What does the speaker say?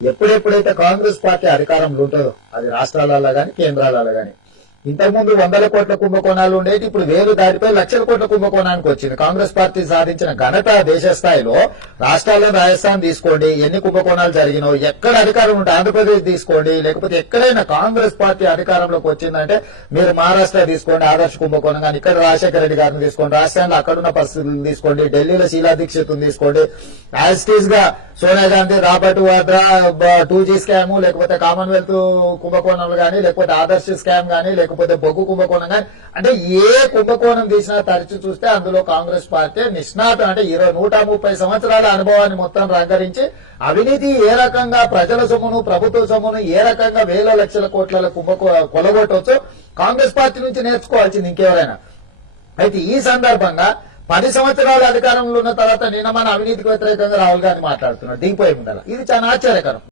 ఎప్పుడెప్పుడైతే Congress party అధికారంలో ఉంటుందో అది రాష్ట్రాలలో గాని కేంద్రాలలో గాని ఇంతకుముందు 100 కోట్ల కుంభకోణాలు ఉండేది, ఇప్పుడు 1000 దాటిపోయి లక్షల కోట్ల కుంభకోణానికి వచ్చింది. కాంగ్రెస్ పార్టీ సాధించిన ఘనత దేశ స్థాయిలో రాష్ట్రాల్లో రాజస్థాన్ తీసుకోండి, ఎన్ని కుంభకోణాలు జరిగినో, ఎక్కడ అధికారం ఉంటే ఆంధ్రప్రదేశ్ తీసుకోండి, లేకపోతే ఎక్కడైనా కాంగ్రెస్ పార్టీ అధికారంలోకి వచ్చిందంటే మీరు మహారాష్ట్ర తీసుకోండి, ఆదర్శ కుంభకోణం కానీ, ఇక్కడ రాజశేఖర రెడ్డి గారిని తీసుకోండి, రాజస్థాన్లో అక్కడున్న పరిస్థితులను తీసుకోండి, ఢిల్లీలో షీలా దీక్షిత్ తీసుకోండి, యాజ్ టీజ్ గా Sonia Gandhi, Robert Vadra 2G scam, లేకపోతే కామన్వెల్త్ కుంభకోణాలు కానీ, లేకపోతే ఆదర్శ స్కామ్ కానీ, లేకపోతే బొగ్గు కుంభకోణం కానీ, అంటే ఏ కుంభకోణం తీసినా తరచు చూస్తే అందులో కాంగ్రెస్ పార్టీ నిష్ణాతం, అంటే 130 సంవత్సరాల అనుభవాన్ని మొత్తం రంగరించి అవినీతి ఏ రకంగా ప్రజల సొమ్మును ప్రభుత్వ సొమ్మును ఏ రకంగా వేల లక్షల కోట్ల కొలగొట్టవచ్చు కాంగ్రెస్ పార్టీ నుంచి నేర్చుకోవాల్సింది ఇంకెవరైనా. అయితే ఈ సందర్భంగా 10 సంవత్సరాల అధికారంలో ఉన్న తర్వాత నిన్న మన అవినీతికి వ్యతిరేకంగా రాహుల్ గాంధీ మాట్లాడుతున్నారు దిగిపోయి ఉండాలి. ఇది చాలా ఆశ్చర్యకరం.